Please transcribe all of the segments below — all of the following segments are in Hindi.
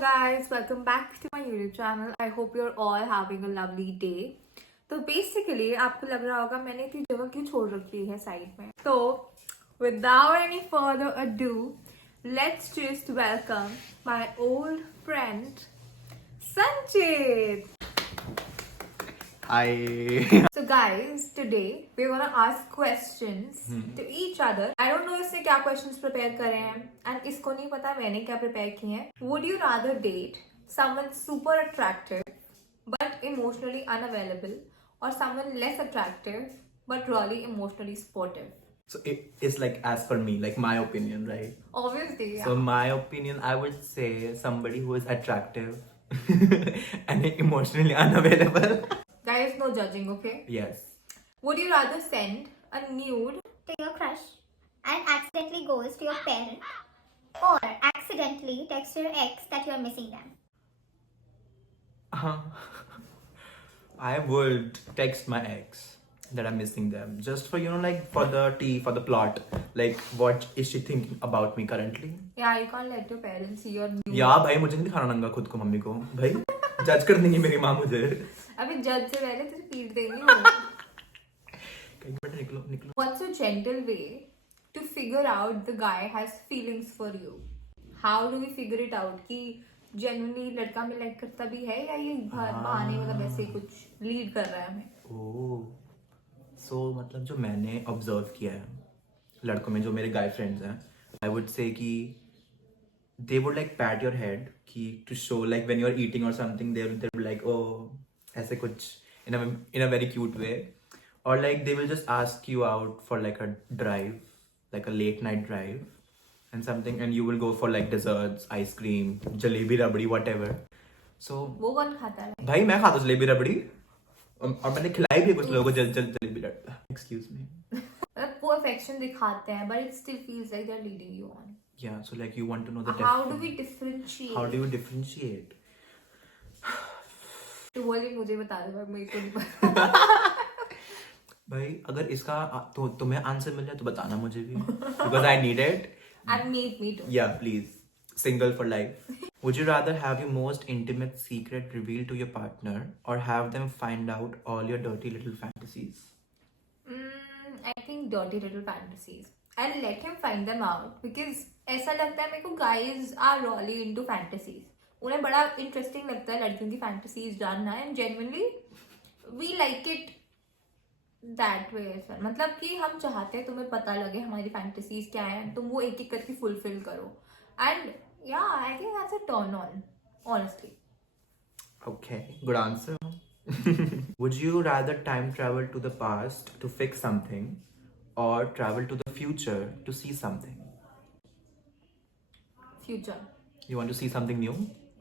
guys, welcome back to my YouTube channel. I hope you're all having a lovely day. तो basically आपको लग रहा होगा मैंने इतनी जगह क्यों छोड़ रखी है साइड में. तो without any further ado, let's just welcome my old friend Sanchit. So guys, today we're gonna ask questions to each other. I don't know इसने क्या questions prepare करे हैं and इसको नहीं पता मैंने क्या prepare किए हैं. Would you rather date someone super attractive but emotionally unavailable or someone less attractive but really emotionally supportive? So it's like as per me, like my opinion, right? Obviously, yeah. So my opinion, I would say somebody who is attractive and emotionally unavailable. Guys, no judging, okay? Yes. Would you rather send a nude to your crush and accidentally goes to your parent, or accidentally text your ex that you are missing them? I would text my ex that I'm missing them, just for like for the tea, for the plot. Like, what is she thinking about me currently? Yeah, you can't let your parents see your nude. या भाई मुझे नहीं दिखाना नंगा खुद को मम्मी को. भाई जज कर देंगी मेरी माँ मुझे. अभी जज से पहले तुझे पीट देंगी वो. निकलो निकलो. What's a gentle way to figure out the guy has feelings for you? How do we figure it out कि genuinely लड़का में like करता भी है या ये बहाने मतलब ऐसे कुछ लीड कर रहा है हमें? ओह, सो मतलब जो मैंने ऑब्जर्व किया है लड़कों में, जो मेरे गाय फ्रेंड्स हैं, आई वुड से कि they would like pat your head कि to show like when you're eating or something, they would like oh ऐसे कुछ in a very cute way, or like they will just ask you out for like a drive, like a late night drive and something, and you will go for like desserts, ice cream, jalebi rabdi, whatever. So वो कौन खाता है? भाई मैं खाता जलेबी रबड़ी और मैंने खिलाई भी कुछ लोगों को जलेबी रबड़ी. Excuse me. मतलब वो affection दिखाते हैं but it still feels like they're leading you on. Yeah, so like you want to know the How do we differentiate? How do you differentiate? तो बोलिए मुझे बता दो भाई, मेरे को नहीं पता. भाई अगर इसका तो तुम्हें आंसर मिल जाए तो बताना मुझे भी, because I need it. And me too. Yeah, please. Single for life. Would you rather have your most intimate secret revealed to your partner or have them find out all your dirty little fantasies? I think dirty little fantasies. I'll let him find them out because ऐसा लगता है मेरे को guys are really into fantasies. उन्हें बड़ा interesting लगता है लड़कियों की fantasies जानना, and genuinely we like it that way as well. मतलब कि हम चाहते हैं तुम्हें पता लगे हमारी fantasies क्या हैं, तुम वो एक एक करके fulfill करो. And yeah, I think that's a turn on, honestly. Okay, good answer. Would you rather time travel to the past to fix something or travel to the future to see something? Future. You want to see something new?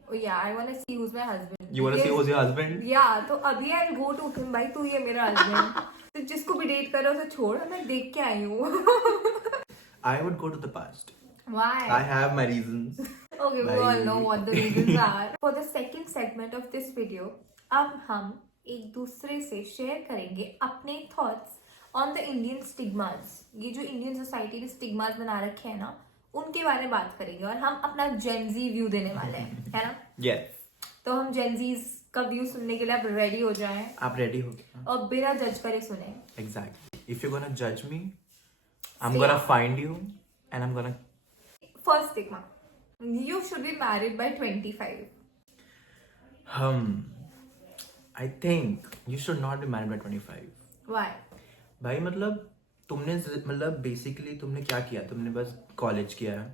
Oh yeah, I want to see who's my husband. You want to see who's your husband? Yeah, तो अभी I'll go to him. भाई तू ये मेरा husband. तो जिसको भी डेट करो उसे छोड़, मैं देख के आई हूँ. I would go to the past. Why? I have my reasons. Okay, we all know what the reasons are. For the second segment of this video, अब हम एक दूसरे से शेयर करेंगे अपने thoughts on the Indian stigmas. ये जो Indian society ने stigmas बना रखे हैं ना, उनके बारे में बात करेंगे और हम अपना Gen Z व्यू देने वाले हैं, है ना? Yes. तो हम Gen Z का व्यू सुनने के लिए आप रेडी हो जाएं. आप रेडी हो गए? और बिना जज करे सुने. Exactly. If you're gonna judge me, I'm gonna find you and I'm gonna. First stigma. You should be married by 25. I think you should not be married by 25. Why? भाई मतलब तुमने मतलब बेसिकली तुमने क्या किया, तुमने बस कॉलेज किया है,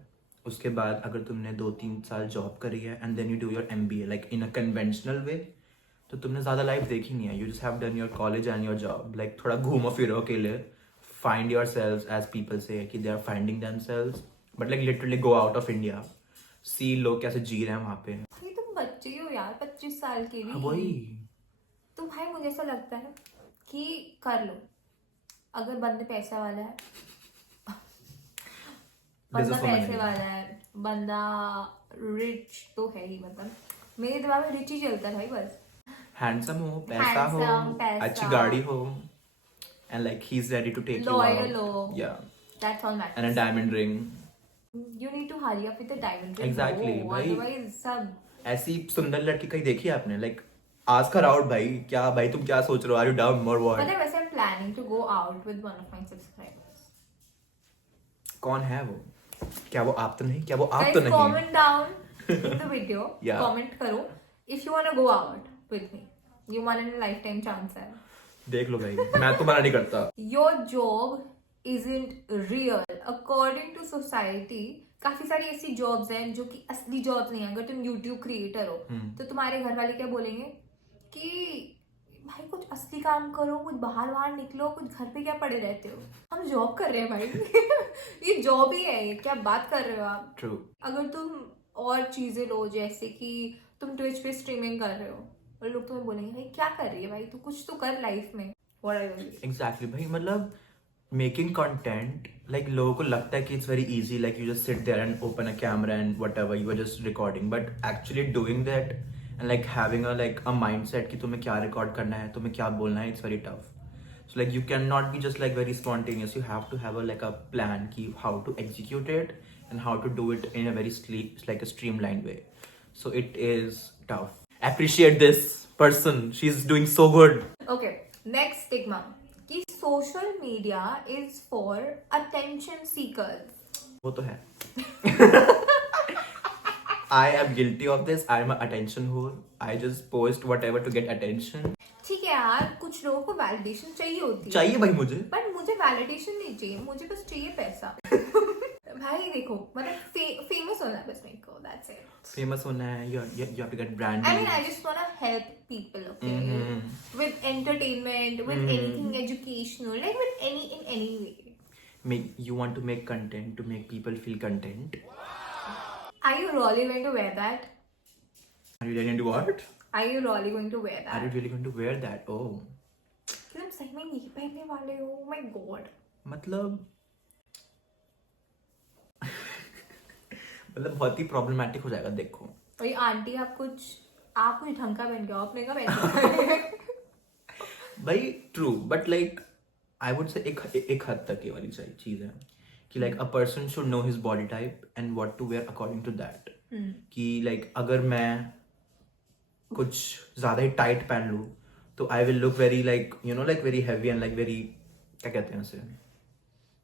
उसके बाद अगर तुमने 2-3 साल जॉब करी है and then you do your MBA like in a conventional way, तो तुमने ज़्यादा लाइफ देखी नहीं है. You just have done your college and your job. Like थोड़ा घूमो फिरो अकेले, find your selves as people से कि they are finding them selves, but like literally go out of India, see लोग कैसे जी रहे हैं वहाँ पे. ये तुम बच्चे हो यार, 25 साल की भी. वही तो भाई मुझे ऐसा लगता है कि कर लो अगर बंदे पैसा वाला है. बंदा पैसे वाला है, बंदा रिच तो है ही. मतलब मेरे दिमाग में रिच ही चलता है भाई बस. हैंडसम हो, पैसा हो, अच्छी गाड़ी हो, and like he is ready to take you out. Loyal हो. या That's all matters. and a diamond ring. You need to hurry up with the diamond ring. Exactly, bro. भाई। Otherwise, सब ऐसी सुंदर लड़की कहीं देखी है आपने? लाइक आस्क हर आउट भाई, क्या भाई तुम क्या सोच रहे हो? आर यू डाउन और व्हाट? मतलब वैसे I'm planning to go out with one of my subscribers. कौन है वो? क्या वो आप तो नहीं? क्या वो आप Guys, तो नहीं? comment down in the video. Yeah. Comment करो if you wanna go out with me. You want a lifetime chance है. देख लो भाई, मैं तो मना नहीं करता। Your job isn't real. According to society, काफी सारी ऐसी जॉब्स हैं जो कि असली जॉब्स नहीं है। अगर तुम YouTube क्रिएटर हो तो तुम्हारे घर वाले क्या बोलेंगे कि भाई कुछ असली काम करो, कुछ बाहर बाहर निकलो, कुछ घर पे क्या पड़े रहते हो। हम जॉब कर रहे हैं भाई। ये जॉब ही है, ये क्या बात कर रहे हो आप। ट्रू। अगर तुम और चीजें लो, जैसे कि तुम ट्विच पे स्ट्रीमिंग कर रहे हो और लोग तुम्हें बोलेंगे भाई क्या कर रही है भाई, तू कुछ तो कर लाइफ में। What are you doing? Exactly भाई, मतलब मेकिंग कंटेंट, लाइक लोगों को लगता है कि it's very easy, like you just sit there and open a camera and whatever, you are just recording, but actually doing that and like having a mindset कि तुम्हें क्या रिकॉर्ड करना है, तुम्हें क्या बोलना है, it's very tough. So like you cannot be just like very spontaneous. You have to have a plan ki how to execute it and how to do it in a very like a streamlined way. So it is tough. Appreciate this person. She's doing so good. Okay, next stigma कि social media is for attention seekers. वो तो है. I am guilty of this. I am an attention whore. I just post whatever to get attention. ठीक है यार, कुछ लोगों को वैलिडेशन चाहिए होती है, चाहिए भाई मुझे. बट मुझे वैलिडेशन नहीं चाहिए, मुझे बस चाहिए पैसा। भाई देखो, मतलब फेमस होना है बस मेरे को, that's it. Famous होना है. You have to get brand I mean, deals. I just wanna help people, okay, Mhm. with entertainment, with anything educational, like with in any way. You want to make content to make people feel content. Are you really going to wear that? Are you really into what? Are you really going to wear Are that? you really going to wear that? Oh, कि तुम सही में यही पहनने वाले हो? Oh my god. मतलब बहुत ही प्रॉब्लमेटिक हो जाएगा. देखो भाई आंटी, आप कुछ ढंग का पहन के आओ, अपने का पहन भाई, true, but like I would say एक हद तक ये वाली चीज है कि like a person should know his body type and what to wear according to that. कि लाइक अगर मैं कुछ ज्यादा ही टाइट पहन लूं तो I will look very like you know like very heavy and like very, क्या कहते हैं उसे,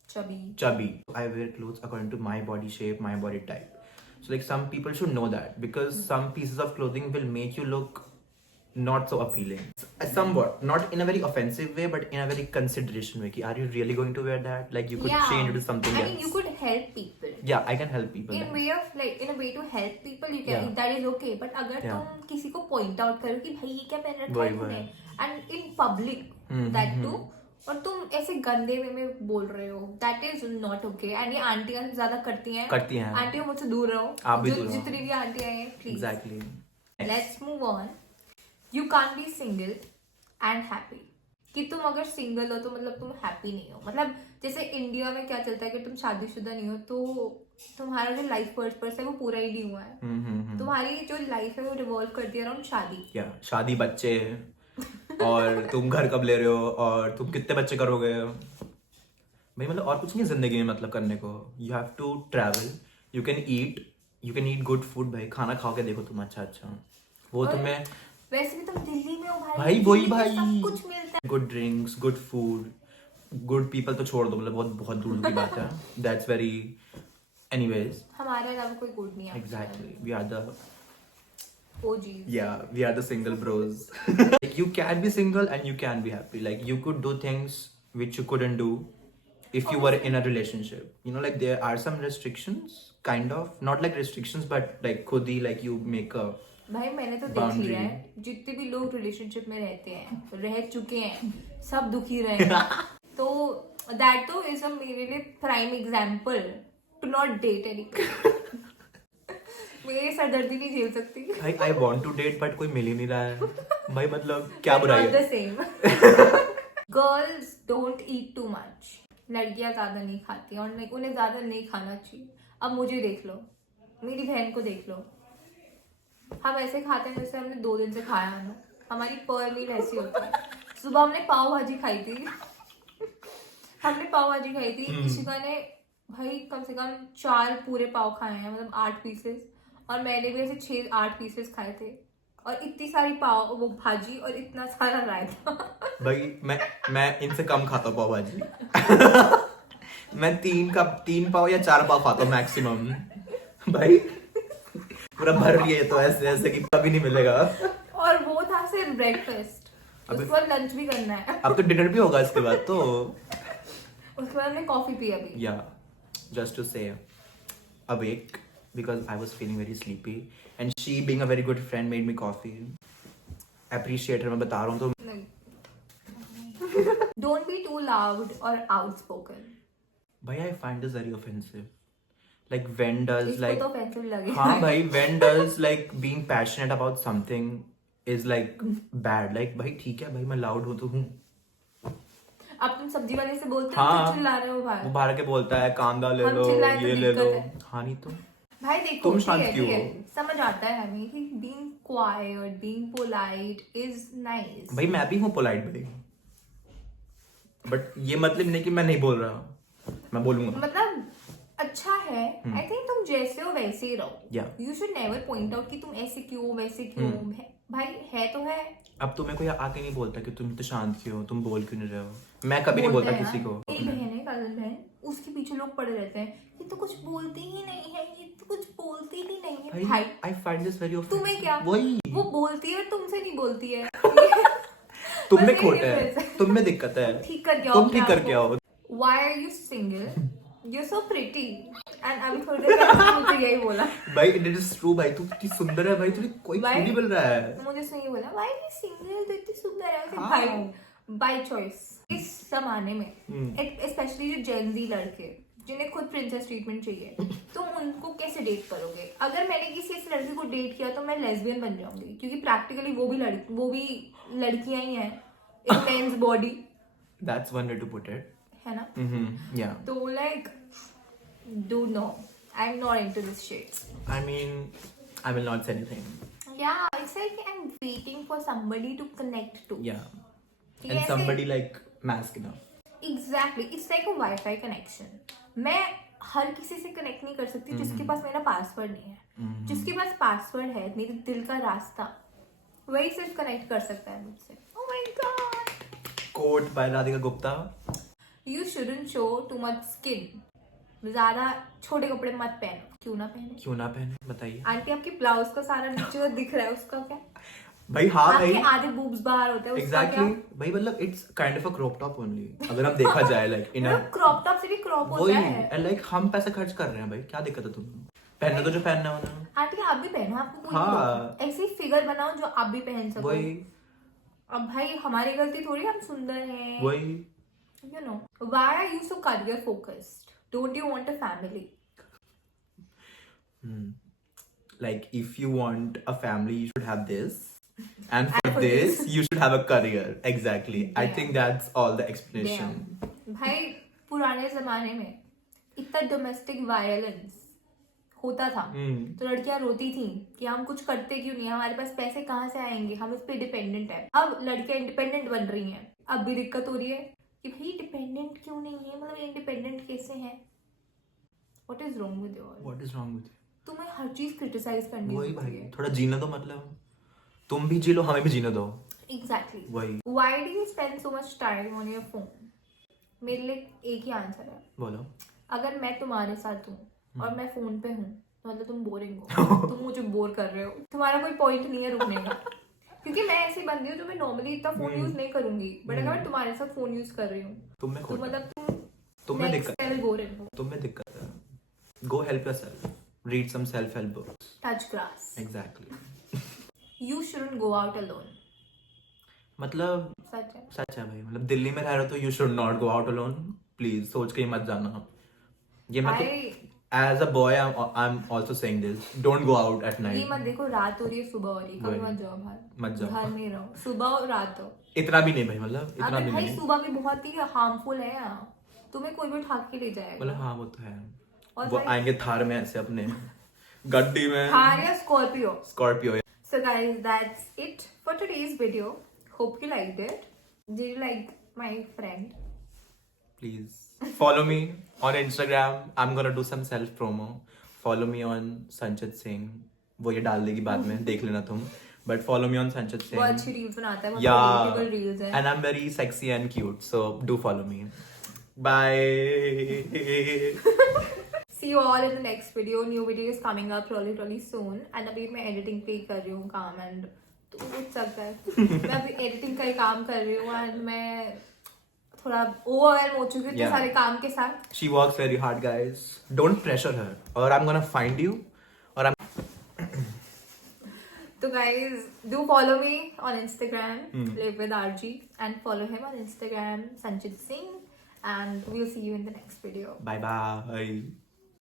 chubby. I wear clothes according to my body shape, my body type. So like some people should know that because some pieces of clothing will make you look not so appealing. Somewhat, not in a very offensive way, but in a very consideration way. Ki, are you really going to wear that? Like you could change it to something else. I mean, you could help people. Yeah, I can help people. In a way to help people, you can. Yeah. That is okay. But अगर Yeah. तुम किसी को point out करो कि भाई ये क्या पहन रखा है वही, तूने, वही. and in public, that too, और तुम ऐसे गंदे वे में बोल रहे हो, that is not okay. And ये आंटियां ज्यादा करती हैं. आंटियों मुझसे दूर रहो. आप भी दूर रहो. जितनी भी आंटियां हैं, please. Exactly. Let's move on. You can't be single and happy. कि तुम अगर सिंगल हो तो मतलब तुम हैप्पी नहीं हो. मतलब जैसे इंडिया में क्या चलता है कि तुम शादीशुदा नहीं हो तो तुम्हारा जो लाइफ पर्पस है वो पूरा ही नहीं हुआ है. तुम्हारी जो लाइफ है वो रिवॉल्व करती है अराउंड शादी. शादी, बच्चे, और तुम घर कब ले रहे हो और तुम कितने बच्चे करोगे भाई. मतलब और कुछ नहीं है जिंदगी में मतलब करने को. You have to travel, you can eat good food भाई. खाना खाओ के देखो तुम अच्छा वो तुम्हें. वैसे भी तुम दिल्ली में हो भाई वही दिल्ली में भाई सब कुछ मिलता है. Good drinks, good food, good people तो छोड़ दो, मतलब बहुत बहुत दूर की बात है. दैट्स वेरी, एनीवेज, हमारे अलावा कोई गुड नहीं है. Exactly, we are the OGs. Yeah, we are the single bros. Like you can be single and you can be happy. Like you could do things which you couldn't do if you were in a relationship. You know, like there are some restrictions, kind of. Not like restrictions, but like खुद ही like you make a भाई मैंने तो देख boundary. लिया है, जितने भी लोग रिलेशनशिप में रहते हैं, रह चुके हैं, सब दुखी रहे हैं. तो that तो is a मेरे लिए prime example to not date anyone. मेरी सरदर्दी नहीं झेल सकती. भाई I want to date but कोई मिल ही नहीं रहा है. भाई मतलब क्या बुराई Not the है? same. Girls don't eat too much. लड़कियां ज्यादा नहीं खाती और उन्हें ज्यादा नहीं खाना चाहिए. अब मुझे देख लो, मेरी बहन को देख लो, हम ऐसे खाते हैं जैसे हमने 2 दिन से खाया है ना. हमारी पर मील ऐसी होती है. सुबह हमने पाव भाजी खाई थी. इशिका ने भाई कम से कम 4 पूरे पाव खाए हैं, मतलब 8 पीसेस, और मैंने भी ऐसे 6-8 पीसेस खाए थे, और इतनी सारी पाव वो भाजी और इतना सारा रायता। भाई मैं इनसे कम खाता हूँ पाव भाजी। मैं 3 पाव या 4 पाव खाता हूँ मैक्सिमम। भाई पूरा भर लिए तो ऐसे ऐसे कि कभी नहीं मिलेगा। और वो था सिर्फ ब्रेकफास्ट, अबे- उसके बाद लंच भी करना है। अब तो डिनर भी होगा इसके बाद तो। उसके बाद मैं कॉफी पी अभी। Yeah, just to say, awake because I was feeling very sleepy, and she, being a very good friend, made me coffee. Appreciate her, मैं बता रहा हूँ तो। Don't be too loud or outspoken. भाई I find this very offensive. Like when does इसको like तो ऑफेंसिव लगे। हाँ भाई when does like being passionate about something is like bad? Like भाई ठीक है भाई मैं loud हूँ तो हूँ। अब तुम सब्जी वाले से बोलते हो हाँ। क्यों चिल्ला रहे हो वो बाहर? बाहर के बोलता है कांदा ले हम लो चिल्लाएं तो ये ले लो। दिक्कत है। हाँ नहीं तो। भाई देखो, तुम ठीक शांत है, क्यों ठीक है, हो? समझ आता है हमें कि being quiet, being polite is nice. भाई मैं भी हूँ पोलाइट भाई, बट ये मतलब नहीं कि मैं नहीं बोल रहा, मैं बोलूंगा। मतलब अच्छा है, आई थिंक तुम जैसे हो वैसे ही रहो। Yeah. You should never point out कि तुम ऐसे क्यों वैसे क्यों। भाई है तो है। अब तुम्हें कोई आके नहीं बोलता कि तुम तो शांत क्यों हो, तुम बोल क्यों नहीं रहे हो। मैं कभी नहीं बोलता बोलते हैं किसी को। ना, एक बहन है काजल बहन, उसके पीछे लोग पड़े रहते हैं, ये तो कुछ बोलती ही नहीं है, ये तो कुछ बोलती ही नहीं है। भाई I find this very offensive. तुम्हें क्या, वही वो बोलती है तुमसे नहीं बोलती है। तुम में बस खोट यही है, difference है। तुम में दिक्कत है। ठीक करके आओ तुम अपने ठीक आप करके को। आओ। Why are you single? You're so pretty. And अभी थोड़ी देर पहले मुझे यही बोला। भाई इट इज ट्रू भाई, तू कितनी सुंदर है भाई, तुझे कोई Why? क्यों नहीं मिल रहा है। मुझे उसने ये बोला, Why are you single? तो इतनी सुंदर है। ऐसे हाँ। भाई by choice। इस जमाने में स्पेशली जो जेन जी लड़के जिन्हें खुद प्रिंसेस ट्रीटमेंट चाहिए, तुम उनको कैसे डेट करोगे? अगर मैंने किसी ऐसी लड़की को डेट किया तो मैं लेस्बियन बन जाऊंगी, क्योंकि प्रैक्टिकली वो भी लड़कियां ही हैं in men's body, that's one way to put it. है ना? या तो like do no, I'm not into this shit. I mean I will not say anything. Yeah, it's like I'm waiting for somebody to connect to. या ठीक एंड है, somebody like मैस्क enough. Exactly, it's like a Wi-Fi connection. मैं हर किसी से कनेक्ट नहीं कर सकती जिसके पास मेरा पासवर्ड नहीं है। जिसके पास पासवर्ड है, मेरे दिल का रास्ता, वही सिर्फ कनेक्ट कर सकता है मुझसे। Oh my god. Quote by Radhika Gupta. You shouldn't show too much skin. ज्यादा छोटे कपड़े मत पहनो। क्यों ना पहने? क्यों ना पहने बताइए। आंटी आपके ब्लाउज का सारा नीचे जो दिख रहा है उसका क्या? भाई हाँ भाई आपके आधे बूब्स बाहर होते हैं उसका एग्जैक्टली क्या? भाई मतलब it's kind of a crop top only, अगर हम देखा जाए लाइक इन मतलब क्रॉप टॉप से भी क्रॉप वही होता है। एंड लाइक हम पैसा खर्च कर रहे हैं भाई, क्या दिक्कत है तुम्हें? पहनना तो जो पहनना है उन्हें। आंटी आप भी पहनो, आपको कोई हाँ। रोक नहीं। ऐसी फिगर बनाओ जो आप भी पहन सको। वही अब भाई हमारी गलती थोड़ी, हम सुंदर हैं। वही You know, why are you so career focused? Don't you want a family? like if you want a family you should have this, and for And for this this. you should have a career. Exactly. I Yeah. think that's all the explanation. Damn. भाई पुराने जमाने में इतना डोमेस्टिक वायलेंस होता था तो लड़कियां रोती थी कि हम कुछ करते क्यों नहीं, हमारे पास पैसे कहाँ से आएंगे, हम इस पे डिपेंडेंट है। अब लड़कियां इंडिपेंडेंट बन रही हैं, अब भी दिक्कत हो रही है कि भाई डिपेंडेंट क्यों नहीं है, मतलब इंडिपेंडेंट कैसे हैं? What is wrong with your? What is wrong with you? तुम्हें हर चीज क्रिटिसाइज करनी वही होती भाई है। थोड़ा जीना दो, मतलब तुम भी जी लो हमें भी जीने दो। एग्जैक्टली। वही why do you spend so much time on your phone? मेरे लिए एक ही आंसर है, बोलो। अगर मैं तुम्हारे साथ हूँ और मैं फोन पे हूँ तो मतलब तुम बोरिंग हो, तुम मुझे बोर कर रहे हो, तुम्हारा कोई पॉइंट नहीं है रुकने का। क्योंकि मैं ऐसी बंदी हूँ जो मैं नॉर्मली इतना फोन यूज नहीं करूंगी, बट अगर मैं तुम्हारे साथ फोन यूज कर रही हूँ तुम में तो खोट है, मतलब तुम में नेक्स्ट दिक्कत है, लेवल बोरिंग हो। तुम में दिक्कत है। Go help yourself. Read some self-help books. Touch grass. Exactly. You shouldn't go out alone. मतलब सच है। सच है भाई, मतलब दिल्ली में रह रहे हो तो you should not go out alone, please सोच के ही मत जाना। ये भाई मतलब as a boy I am also saying this, don't go out at ये नाइट। मत देखो रात हो रही है सुबह हो रही है, कभी वही। मत जाओ बाहर, मत जाओ। घर में रहो, सुबह और रात हो। इतना भी नहीं भाई, मतलब इतना अगर भी भाई नहीं, सुबह भी बहुत ही हार्मफुल है यहाँ, तुम्हें कोई भी उठा के ले जाएगा। मतलब हाँ वो तो है। और वो भाई- आएंगे थार में ऐसे अपने गड्डी में, थार या Scorpio. Scorpio. So guys, that's it for today's video. Hope you liked it. Did you like my friend? please follow me on Instagram. I'm gonna do some self promo. Follow me on Sanchit Singh. वो ये डाल देगी बाद में, देख लेना तुम. But follow me on Sanchit Singh. बहुत अच्छी रील्स बनाता है, बहुत Yeah, relatable reels हैं. and I'm very sexy and cute, so do follow me. Bye. See you all in the next video. New video is coming up really soon. And अभी मैं editing पे ही कर रही हूँ काम, and तू पूछ सकता है. मैं अभी editing का ही काम कर रही हूँ, and मैं थोड़ा overwhelmed हो चुकी हूँ इतने Yeah. सारे काम के साथ. She works very hard, guys. Don't pressure her, or I'm gonna find you, or I'm. So guys, do follow me on Instagram, Hmm. Live with RG, and follow him on Instagram, Sanchit Singh. And we'll see you in the next video. Bye bye.